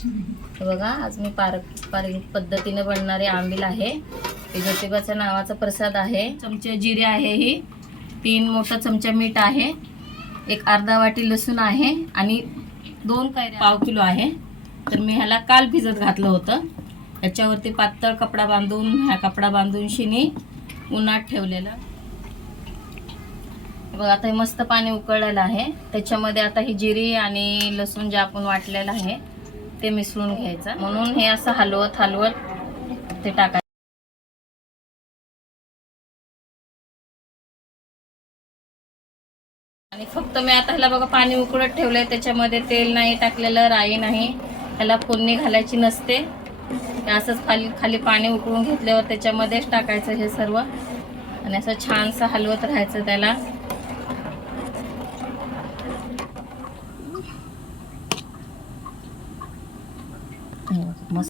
हे बघा, आज मी पारंपरिक पद्धतीने बनणारे आंबील आहे. हे ज्योतिबाच्या नावाचा प्रसाद आहे. चमचे जिरे आहे, ही 3 मोठा चमचा मीठ आहे, एक अर्धा वाटी लसूण आहे आणि 2 कैऱ्या पाव किलो आहे. तर मी ह्याला काल भिजत घातलं होतं. याच्यावरती पातळ कपडा बांधून, ह्या कपडा बांधून शिनी उन्हात ठेवलेला. बघा, आता हे मस्त पाणी उकळलेलं आहे. त्याच्यामध्ये आता ही जिरी आणि लसूण जे आपण वाटलेलं आहे ते मिसळून घ्यायचं. म्हणून हे असं हलवत हलवत ते टाकायचं. आणि फक्त मी आता ह्याला बघा पाणी उकळत ठेवलंय. त्याच्यामध्ये तेल नाही टाकलेलं, राई नाही, ह्याला फोडणी घालायची नसते. असंच खाली पाणी उकळून घेतल्यावर त्याच्यामध्येच टाकायचं हे सर्व आणि असं छानसं हलवत राहायचं त्याला. मस्त